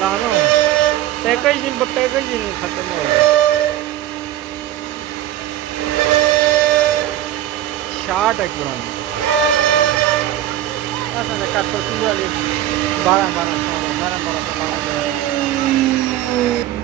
ਲਾ ਲਓ ਪੈਕੇਜ ਨਹੀਂ ਖਤਮ ਹੋ ਗਿਆ 60 ਹੈ ਪੁਰਾਣੀ ਅਸਾਂ ਦੇ ਕੱਟ ਤੋਂ ਵਾਲੀ 12 12 12 12 12